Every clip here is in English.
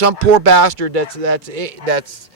some poor bastard that's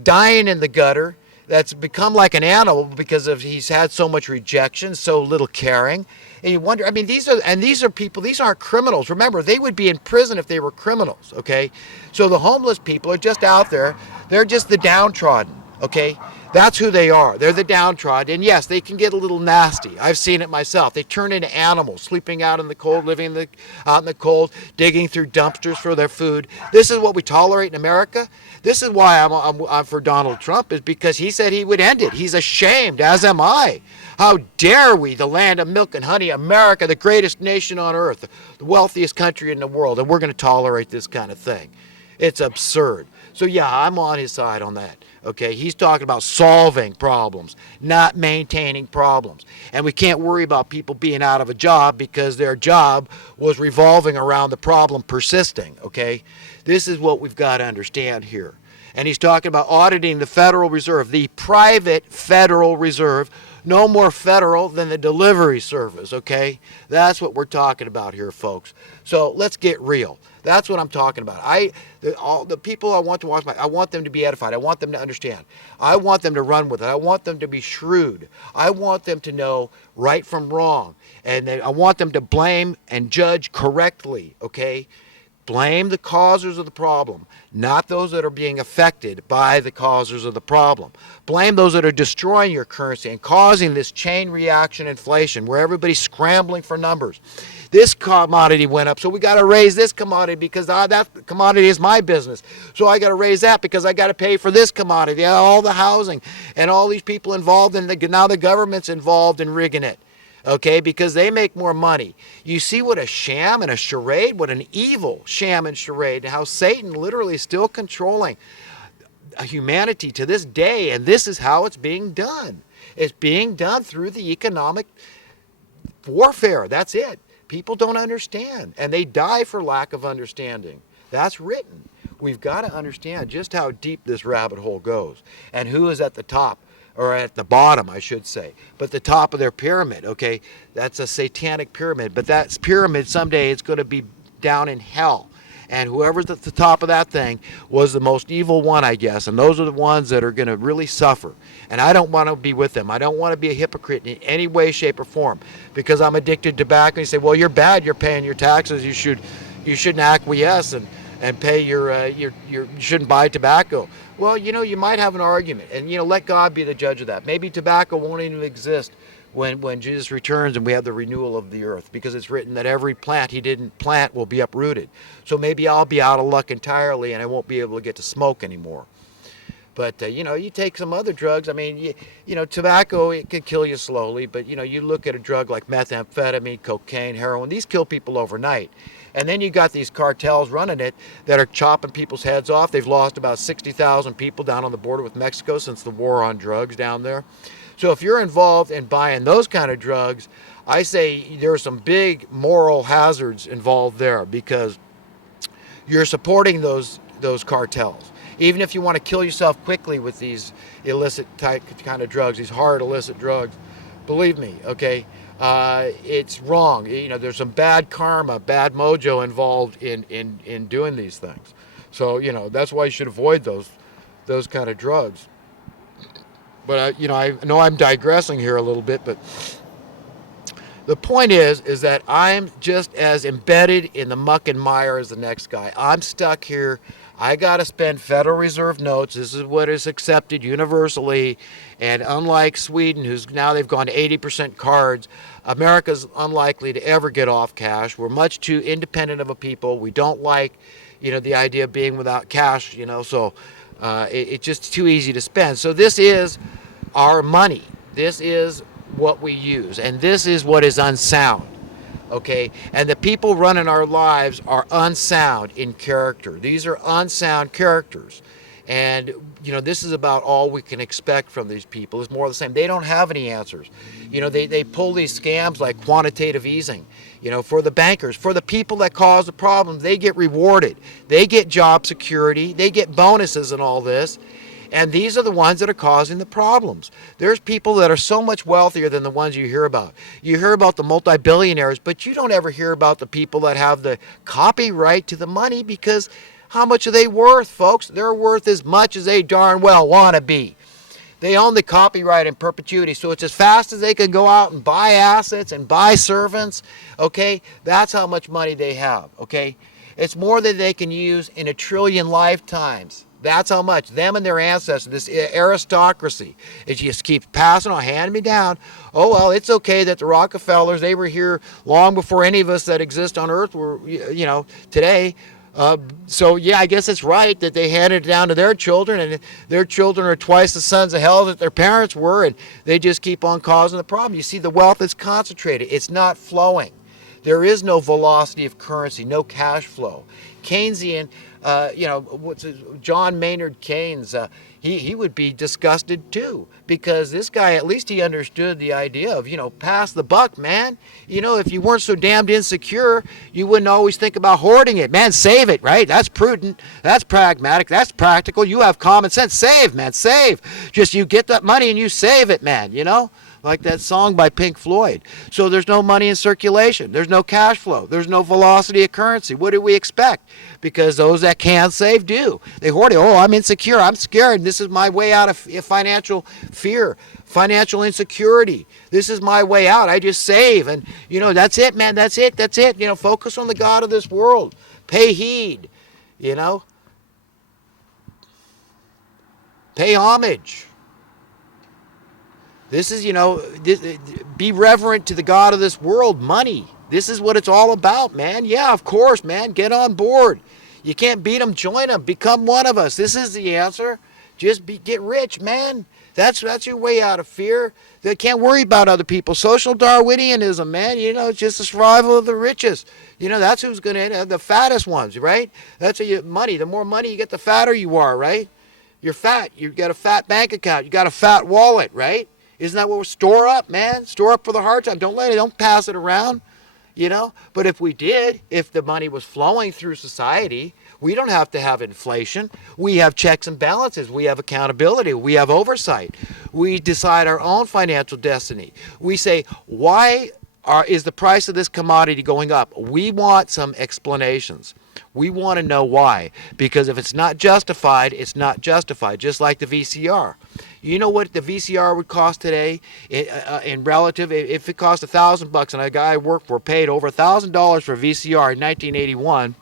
dying in the gutter, that's become like an animal because of he's had so much rejection, so little caring. And you wonder, I mean, these are people, these aren't criminals. Remember, they would be in prison if they were criminals, okay? So the homeless people are just out there. They're just the downtrodden, okay? That's who they are. They're the downtrodden. And yes, they can get a little nasty. I've seen it myself. They turn into animals, sleeping out in the cold, living out in the cold, digging through dumpsters for their food. This is what we tolerate in America. This is why I'm for Donald Trump, is because he said he would end it. He's ashamed, as am I. How dare we, the land of milk and honey, America, the greatest nation on earth, the wealthiest country in the world, and we're going to tolerate this kind of thing. It's absurd. So yeah, I'm on his side on that. Okay, he's talking about solving problems, not maintaining problems. And we can't worry about people being out of a job because their job was revolving around the problem persisting, okay? This is what we've got to understand here. And he's talking about auditing the Federal Reserve, the private Federal Reserve, no more federal than the delivery service, okay? That's what we're talking about here, folks. So let's get real. That's what I'm talking about. All the people I want to watch, I want them to be edified. I want them to understand. I want them to run with it. I want them to be shrewd. I want them to know right from wrong. And I want them to blame and judge correctly, okay? Blame the causers of the problem, not those that are being affected by the causers of the problem. Blame those that are destroying your currency and causing this chain reaction inflation where everybody's scrambling for numbers. This commodity went up, so we got to raise this commodity because that commodity is my business. So I got to raise that because I got to pay for this commodity, all the housing, and all these people involved in now the government's involved in rigging it. Okay, because they make more money. You see what a sham and a charade, what an evil sham and charade, and how Satan literally is still controlling humanity to this day, and this is how it's being done. It's being done through the economic warfare. That's it. People don't understand, and they die for lack of understanding. That's written. We've got to understand just how deep this rabbit hole goes, and who is at the top. Or at the bottom, I should say, but the top of their pyramid, okay? That's a satanic pyramid, but that pyramid someday it's going to be down in hell. And whoever's at the top of that thing was the most evil one, I guess, and those are the ones that are going to really suffer. And I don't want to be with them. I don't want to be a hypocrite in any way, shape, or form because I'm addicted to tobacco. You say, well, you're bad, you're paying your taxes, you shouldn't acquiesce and pay you shouldn't buy tobacco. Well, you might have an argument, and let God be the judge of that. Maybe tobacco won't even exist when Jesus returns and we have the renewal of the earth, because it's written that every plant he didn't plant will be uprooted. So maybe I'll be out of luck entirely and I won't be able to get to smoke anymore. But you take some other drugs. I mean, tobacco, it can kill you slowly, but you look at a drug like methamphetamine, cocaine, heroin. These kill people overnight. And then you got these cartels running it that are chopping people's heads off. They've lost about 60,000 people down on the border with Mexico since the war on drugs down there. So if you're involved in buying those kind of drugs, I say there are some big moral hazards involved there, because you're supporting those cartels. Even if you want to kill yourself quickly with these illicit type kind of drugs, these hard illicit drugs, believe me, okay, it's wrong. There's some bad karma, bad mojo involved in doing these things. So that's why you should avoid those kind of drugs. But I know I'm digressing here a little bit, but the point is that I'm just as embedded in the muck and mire as the next guy. I'm stuck here. I got to spend Federal Reserve notes. This is what is accepted universally. And unlike Sweden, they've gone to 80% cards, America's unlikely to ever get off cash. We're much too independent of a people. We don't like, the idea of being without cash, so it's just too easy to spend. So this is our money. This is what we use. And this is what is unsound. Okay, and the people running our lives are unsound in character. These are unsound characters. And, this is about all we can expect from these people. It's more of the same. They don't have any answers. They pull these scams like quantitative easing, for the bankers, for the people that cause the problems. They get rewarded. They get job security. They get bonuses and all this. And these are the ones that are causing the problems. There's people that are so much wealthier than the ones you hear about. You hear about the multi-billionaires, but you don't ever hear about the people that have the copyright to the money, because How much are they worth, folks? They're worth as much as they darn well want to be. They own the copyright in perpetuity, so it's as fast as they can go out and buy assets and buy servants, okay? That's how much money they have, okay? It's more than they can use in 1,000,000,000,000 lifetimes. That's how much. Them and their ancestors, this aristocracy, it just keeps passing on, hand me down. Oh, well, it's okay that the Rockefellers, they were here long before any of us that exist on Earth were, today. So, yeah, I guess it's right that they handed it down to their children, and their children are twice the sons of hell that their parents were, and they just keep on causing the problem. You see, the wealth is concentrated. It's not flowing. There is no velocity of currency, no cash flow. Keynesian, John Maynard Keynes, he would be disgusted too, because this guy, at least he understood the idea of, pass the buck, man. If you weren't so damned insecure, you wouldn't always think about hoarding it. Man, save it, right? That's prudent. That's pragmatic. That's practical. You have common sense. Save, man, save. Just you get that money and you save it, man, like that song by Pink Floyd. So there's no money in circulation. There's no cash flow. There's no velocity of currency. What do we expect? Because those that can save do. They hoard it. Oh, I'm insecure. I'm scared. This is my way out of financial fear, financial insecurity. This is my way out. I just save. And, that's it, man. That's it. That's it. Focus on the God of this world. Pay heed. Pay homage. This is, be reverent to the God of this world, money. This is what it's all about, man. Yeah, of course, man. Get on board. You can't beat them, join them. Become one of us. This is the answer. Just get rich, man. That's your way out of fear. They can't worry about other people. Social Darwinianism, man. It's just the survival of the richest. That's who's going to end, the fattest ones, right? That's money. The more money you get, the fatter you are, right? You're fat. You've got a fat bank account. You got a fat wallet, right? Isn't that what we're store up, man? Store up for the hard time. Don't pass it around, But if we did, if the money was flowing through society, we don't have to have inflation. We have checks and balances. We have accountability. We have oversight. We decide our own financial destiny. We say, why is the price of this commodity going up? We want some explanations. We want to know why. Because if it's not justified, it's not justified. Just like the VCR. You know what the VCR would cost today in relative? If it cost $1,000 and a guy I worked for paid over $1,000 for a VCR in 1981,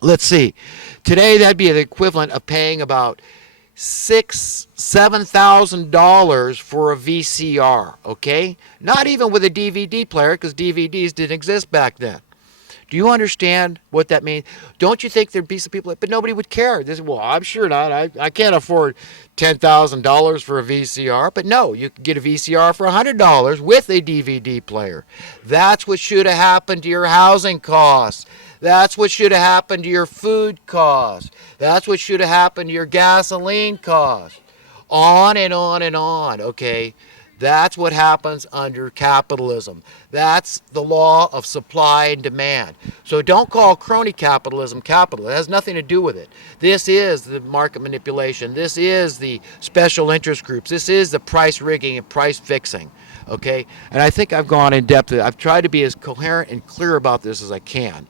let's see. Today that'd be the equivalent of paying about $7,000 for a VCR, okay? Not even with a DVD player, because DVDs didn't exist back then. Do you understand what that means? Don't you think there'd be some people, but nobody would care. Well, I'm sure not. I can't afford $10,000 for a VCR. But no, you can get a VCR for $100 with a DVD player. That's what should have happened to your housing costs. That's what should have happened to your food costs. That's what should have happened to your gasoline costs. On and on and on, okay? That's what happens under capitalism. That's the law of supply and demand. So don't call crony capitalism capital. It has nothing to do with it. This is the market manipulation. This is the special interest groups. This is the price rigging and price fixing. Okay? And I think I've gone in depth. I've tried to be as coherent and clear about this as I can.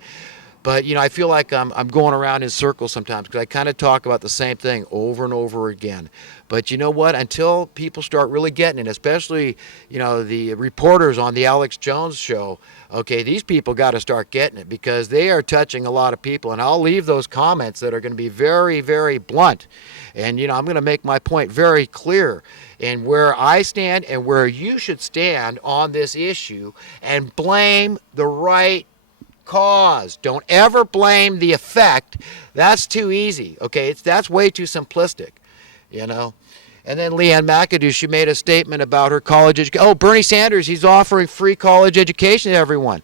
But, I feel like I'm going around in circles sometimes because I kind of talk about the same thing over and over again. But you know what? Until people start really getting it, especially, the reporters on the Alex Jones show, okay, these people got to start getting it because they are touching a lot of people. And I'll leave those comments that are going to be very, very blunt. And, I'm going to make my point very clear in where I stand and where you should stand on this issue and blame the right cause. Don't ever blame the effect. That's too easy. Okay, that's way too simplistic. And then Leanne McAdoo, she made a statement about her college education. Oh, Bernie Sanders, he's offering free college education to everyone.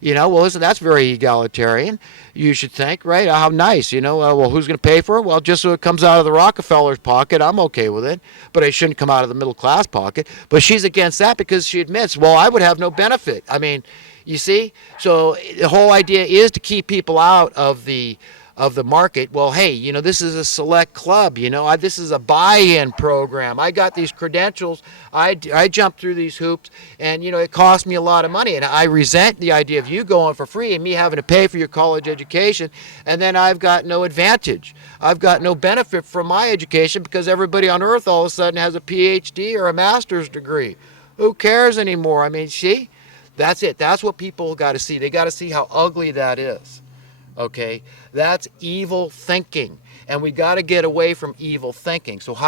Well, listen, that's very egalitarian. You should think, right? How nice. Well, who's going to pay for it? Well, just so it comes out of the Rockefellers' pocket, I'm okay with it. But it shouldn't come out of the middle class pocket. But she's against that because she admits, well, I would have no benefit. I mean, you see? So the whole idea is to keep people out of the of the market. Well, hey, this is a select club. This is a buy-in program. I got these credentials. I jumped through these hoops, and it cost me a lot of money. And I resent the idea of you going for free and me having to pay for your college education, and then I've got no advantage. I've got no benefit from my education because everybody on earth all of a sudden has a PhD or a master's degree. Who cares anymore? I mean, see, that's it. That's what people got to see. They got to see how ugly that is. Okay, that's evil thinking, and we got to get away from evil thinking. So how